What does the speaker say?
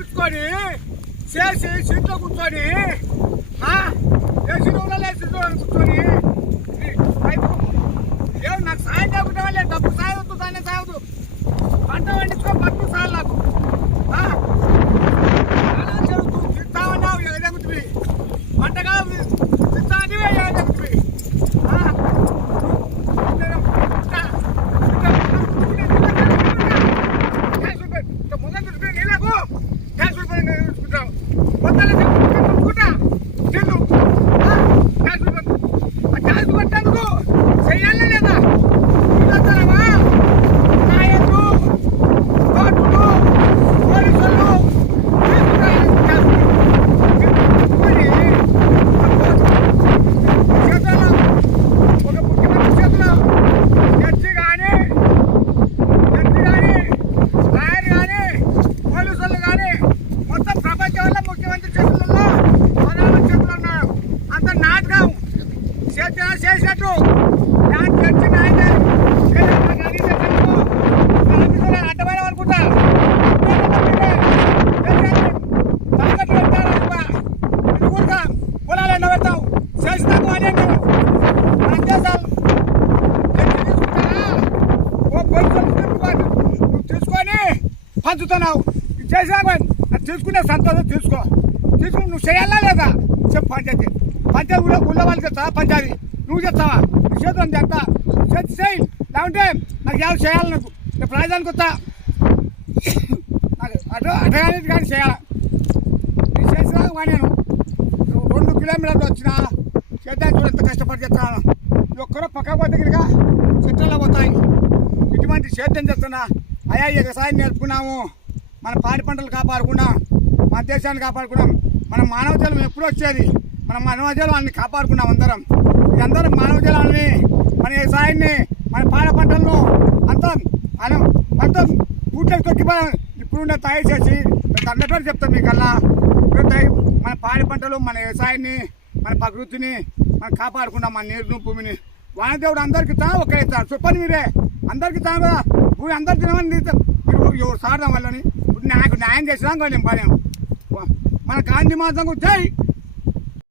తెప్పించుకొని చేసి సీట్లో కూర్చొని చేసి సీట్లో కూర్చొని ఏమో నాకు సాయం చేయకుండా లేదు, డబ్బు సాయవద్దు, దాన్ని సాయవద్దు, పంట పండించుకో బతుకు సార్ నాకు తింటామన్నావు ఎగదగుతుంది, పంటగా తింటాని ఎగదగుతుంది. చేసినట్టు అడ్డమైన అనుకుంటా పొలాలు ఎండ పెడతావు చేసినాకు అనే మనం చేస్తాం తీసుకొని పంచుతున్నావు చేసినాకు అది తీసుకునే సంతోషం తీసుకో. నువ్వు చేయాలా లేదా చెప్పు. పంచాయతీ ఊళ్ళో వాళ్ళకి చెప్తావా? పంచాయతీ నువ్వు చెప్తావా? నీ చేతులు చెప్తా చేయి, లేకుంటే నాకు ఎవరు చేయాలి, నాకు నేను ప్రయోజనానికి వస్తా, అటు కానీ చేయాలి. నేను చేసినా నేను 2 కిలోమీటర్లు వచ్చినా చేద్దాం చూడు, ఎంత కష్టపడి చెప్తాను. ఒక్కరో పక్క పోతే కనుక చెట్లలో పోతాయి. ఇటువంటి సేద్యం చేస్తున్నా అయ్యా వ్యవసాయం నేర్పుకున్నాము, మన పాడి పంటలు కాపాడుకున్నాం, మన దేశాన్ని కాపాడుకున్నాం. మన మానవ జలం ఎప్పుడు వచ్చేది, మన మానవ జలాన్ని కాపాడుకున్నాం అందరం. అందరం మానవ జలాన్ని, మన వ్యవసాయాన్ని, మన పాడ పంటలను అంతా పూటకు తొక్కిపోయాం. ఇప్పుడున్న తయారు చేసి అన్నట్టు చెప్తాం మీకల్లా. మన పాడి పంటలు, మన వ్యవసాయాన్ని, మన ప్రకృతిని మనం కాపాడుకున్నాం. మన నీరును భూమిని వానదేవుడు అందరికీ తా ఒకే ఇస్తాడు. చెప్పండి మీరే, అందరికీ తా కదా భూమి అందరు తినమని ఎవరు సాడడం వల్లని ఇప్పుడు నాకు న్యాయం చేసినా నేను పడాను. మన గాంధీ మాసం జై.